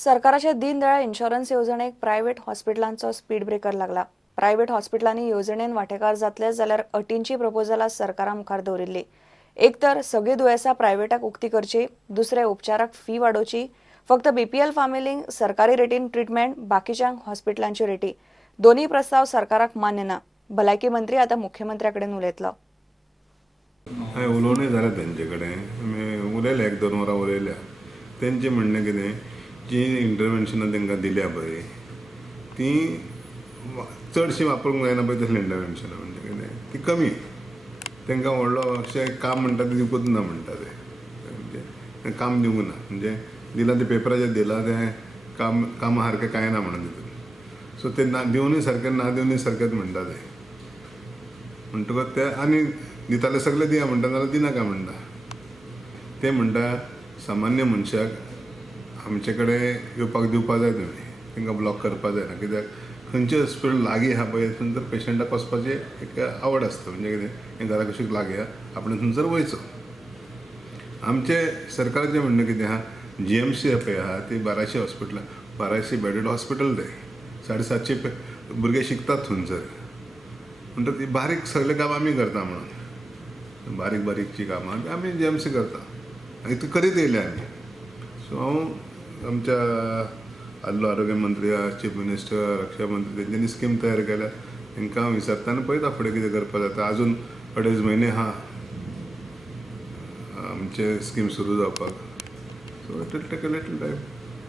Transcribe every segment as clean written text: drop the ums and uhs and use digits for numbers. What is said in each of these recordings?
सरकाराच्या दीनदयाळ इन्शुरन्स येवजणेक प्रायव्हेट हॉस्पिटलांचो स्पीड ब्रेकर लागला. प्रायव्हेट हॉस्पिटलांनी येवजणेन वांटेकार जातले जाल्यार अटींची प्रपोजलां सरकारा मुखार दवरिल्ली. एक तर सगळीं दुयेंसां प्रायव्हेटाक उक्ती करची, दुसरे उपचाराक फी वाडोवची, फक्त बीपीएल फामिलींक सरकारी रेटीन ट्रीटमेंट, बाकीच्यांक हॉस्पिटलांच्यो रेटी. दोन्ही प्रस्ताव सरकाराक मान्य ना. भलायकी मंत्री आतां मुख्यमंत्र्या कडेन उलयतलो. उलोवणूय जालें तेंचे कडेन उलयले 1-2 वरां उलयल्या. तेंचें म्हणणें कितें जी इंटरव्हेन्शनां तांकां दिल्या पळय ती चडशी वापरूंक जायना पळय तसलीं इंटरव्हेन्शनां म्हणजे कितें ती कमी तांकां व्हडलो अशें काम म्हणटा तें दिवंकूच ना म्हणटा ते म्हणजे काम दिवंक ना म्हणजे दिलां तें पेपराचेर दिलां तें कामा सारकें कांय ना म्हणून तितून सो ते ना दिवनूय सारकें ना दिवनूय सारकेंच म्हणटा ते म्हणटकच ते आनी दिताले सगळे दिया म्हणटा जाल्यार दिनाका म्हणटा ते म्हणटा सामान्य मनशाक आमचे कडेन येवपाक दिवपा जाय तुमी तांकां ब्लॉक करपा जायना कित्याक खंयचें हॉस्पिटल लागीं आहा पळय थंयसर पेशंटाक वचपाची एक आवड आसता म्हणजे कितें हें घरा कशें लागीं आहा आपण थंयसर वयचो. आमचे सरकाराचें म्हणणें कितें आहा GMC पळय आहा ती 1200 हॉस्पिटलां 1200 बेडेड हॉस्पिटल तें 750 भुरगे शिकतात थंयसर म्हणटा ती बारीक सगळें काम आमी करता म्हणून बारीकची कामां आमी GMC करता आनी ती करीत येयले आमी. सो हांव आमच्या आदलो आरोग्य मंत्री चीफ मिनिस्टर रक्षा मंत्री तेंच्यांनी स्कीम तयार केल्या तांकां विचारता आनी पळयता फुडें कितें करपा जाता. अजून 2.5 म्हयने आहा आमचे स्कीम सुरू जावपाक. So it will take a little time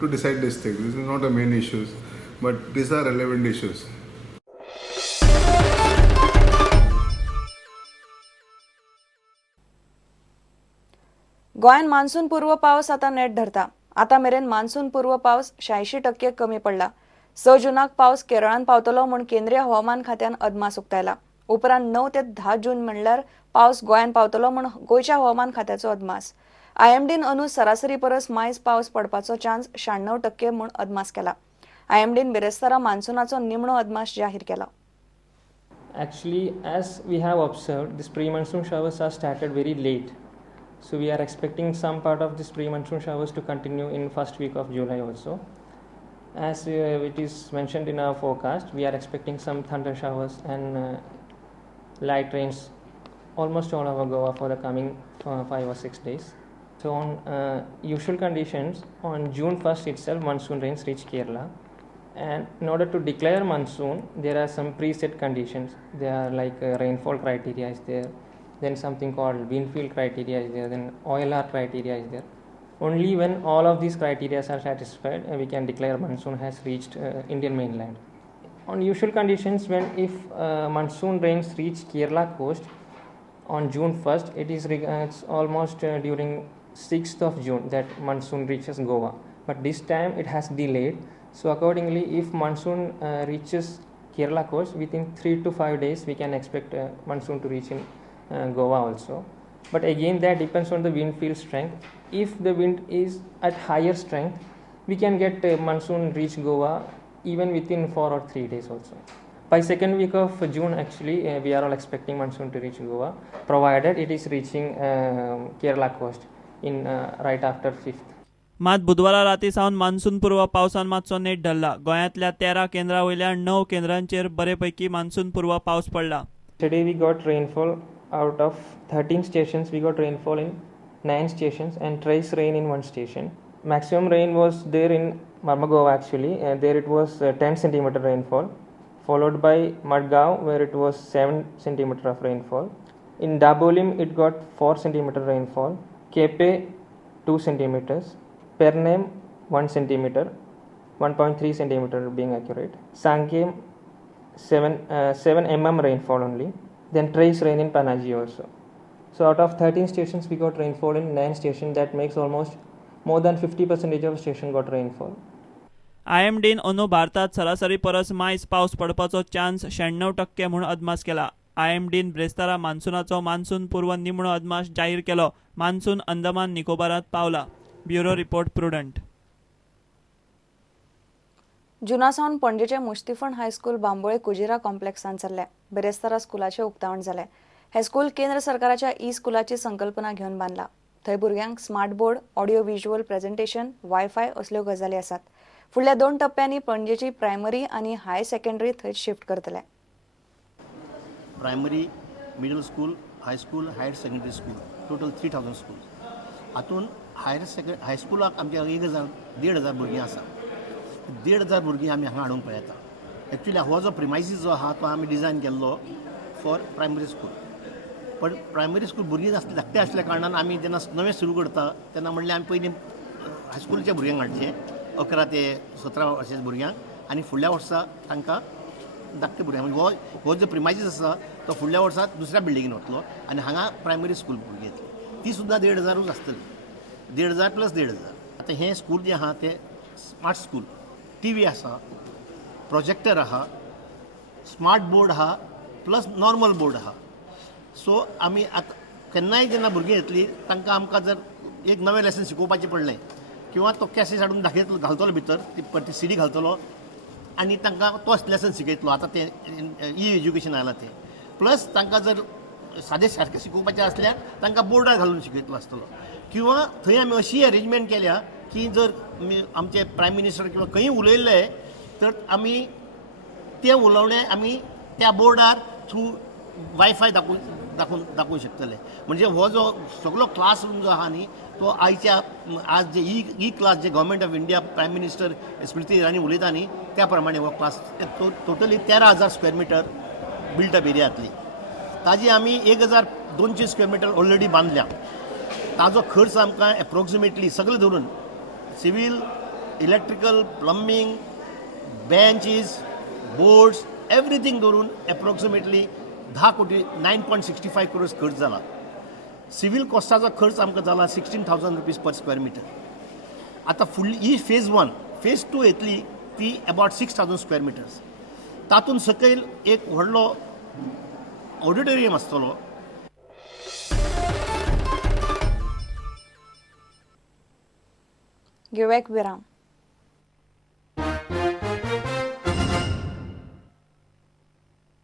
to decide these things. These is not a main issues but these are relevant issues. गोंयान मान्सून पूर्व पावस आतां नेट धरता. आतां मेरेन मान्सून पूर्व पावस 86% कमी पडला. 6 जूनाक पावस केरळान पावतलो म्हूण केंद्रीय हवामान खात्यान अदमास उक्तायला. उपरांत 9 ते 10 जून म्हणल्यार पावस गोंयान पावतलो म्हूण गोंयच्या हवामान खात्याचो अदमास. IMDन अंदू सरासरी परस मायज पावस पडपाचो चान्स 96% म्हूण अदमास केला. IMDन बिरेस्तारा मान्सूनाचो निमणो अदमास जाहीर केला. Actually, as we have observed, these pre-monsoon showers are started very late. So we are expecting some part of this pre-monsoon showers to continue in first week of July also. As it is mentioned in our forecast, we are expecting some thunder showers and light rains almost all over Goa for the coming 5 or 6 days. So on usual conditions, on June 1st itself, monsoon rains reach Kerala. And in order to declare monsoon, there are some preset conditions. They are like rainfall criteria is there, then something called Winfield criteria is there, then OLR criteria is there. Only when all of these criteria are satisfied, we can declare monsoon has reached Indian mainland. On usual conditions, when if monsoon rains reach Kerala coast on June 1st, it's almost during 6th of June that monsoon reaches Goa. But this time it has delayed. So accordingly, if monsoon reaches Kerala coast within 3 to 5 days, we can expect monsoon to reach in Goa also. But again, that depends on the wind field strength. If the wind is at higher strength, we can get monsoon reach Goa even within 4 or 3 days also. By second week of June, actually, we are all expecting monsoon to reach Goa, provided it is reaching Kerala coast in right after 5th. मात बुधवारा राती सावन monsoon पूर्व पावसान मातसो net धरला. गोंयांतल्या 13 केंद्रां वयल्या 9 केंद्रांचेर बरेपैकी मान्सून पूर्व पावस पडला. Today we got rainfall out of 13 stations. We got rainfall in 9 stations and trace rain in 1 station. Maximum rain was there in Marmagova actually, and there it was 10 centimeter rainfall, followed by Madgaon where it was 7 centimeter of rainfall. In Dabolim it got 4 centimeter rainfall, Kepe 2 centimeters, Pernem 1 centimeter, 1.3 centimeter being accurate, Sangem 7 mm rainfall only, then trace rain in Panaji also. So out of 13 stations we got rainfall in 9 stations. That makes almost more than 50% of station got rainfall. IMDन अंदू भारतात सरासरी परस मायज पावस पडपाचो chance 96% म्हूण अदमास केला. IMDन ब्रेस्तारा मान्सूनाचो monsoon पूर्व निमणो अदमास जाहीर केलो. मान्सून अंदमान निकोबारात पावला. Bureau report Prudent. जुनासावन पणजेचे मुस्तिफण हायस्कूल बांबोळे कुजिरा कॉम्प्लेक्सान चल्ले. बेरेस्तारा स्कुलाचे उक्तावण जाले. हे स्कूल केंद्र सरकाराच्या स्कुलाची संकल्पना घेवन बांदला. थंय भुरग्यांक smart board, audio visual presentation, wifi असल्यो गजाली आसात. फुडल्या 2 टप्प्यांनी पणजेची प्रायमरी आणि हाय सेकंडरी थंय शिफ्ट करतले. Primary, middle school, high school, higher secondary school, total 3000 schools. हातून हायस्कुलाक आमच्या 1,000-1,500 भुरगीं आसा. 1,500 भुरगीं आमी हांगा हाडूंक पळयता. एक्चुली हो जो प्रिमायसीस जो आहा तो आमी डिझायन केल्लो फॉर प्रायमरी स्कूल. पण प्रायमरी स्कूल भुरगीं धाकटे आसल्या कारणान आमी जेन्ना नवें सुरू करता तेन्ना म्हणलें आमी पयलीं हायस्कुलाच्या भुरग्यांक हाडचें, 11 ते 17 वर्साच्या भुरग्यांक, आनी फुडल्या वर्सा तांकां धाकटे भुरग्यांक. म्हणजे हो जो प्रिमायसीस आसा तो फुडल्या वर्सा दुसऱ्या बिल्डिंगेन वतलो आनी हांगा प्रायमरी स्कूल भुरगीं येतली. ती सुद्दां 1,500 आसतली. 1,500 प्लस 1,500. आतां हें स्कूल जें आहा तें स्मार्ट स्कूल. TV आसा, प्रोजेक्टर आहा, स्मार्ट बोर्ड आहा, प्लस नॉर्मल बोर्ड आहा. सो आमी आतां केन्नाय जेन्ना भुरगीं येतलीं तांकां आमकां जर एक नवें लेसन शिकोवपाचें पडलें किंवा तो कॅसेट हाडून घालतलो भितर, ती CD घालतलो आनी तांकां तोच लेसन शिकयतलो. आतां तें एज्युकेशन आयलां तें. प्लस तांकां जर सादें सारकें शिकोवपाचें आसल्यार तांकां बोर्डार घालून शिकयतलो आसतलो. किंवा थंय आमी अशी अरेंजमेंट केल्या की जर आमचे प्रायम मिनिस्टर किंवा खंय उलयले तर आमी तें उलोवणें आमी त्या बोर्डार थ्रू वायफाय दाखोवंक शकतले. म्हणजे हो जो सगळो क्लासरूम जो आहा न्ही तो आज जे ई क्लास जे government of India prime minister Smriti Irani उलयता न्ही त्या प्रमाणे हो class totally 13,000 square metre built up area जातली. ताजी आमी 1,200 स्क्वेअर मिटर ऑलरेडी बांदल्या. ताजो खर्च आमकां एप्रोक्सिमेटली सगळें धरून civil, electrical, plumbing, benches, boards, everything धरून एप्रोक्सिमेटली 10 कोटी 9.65 crores खर्च जाला. सिवील कॉस्टाचो खर्च आमकां जाला 16,000 रुपीज पर स्क्वेअर मिटर. आतां फुडली ही फेज 1. फेज 2 येतली ती अबाउट 6,000 स्क्वेअर मिटर्स. तातूंत सकयल एक व्हडलो ऑडिटोरियम आसतलो. घेऊया एक विराम.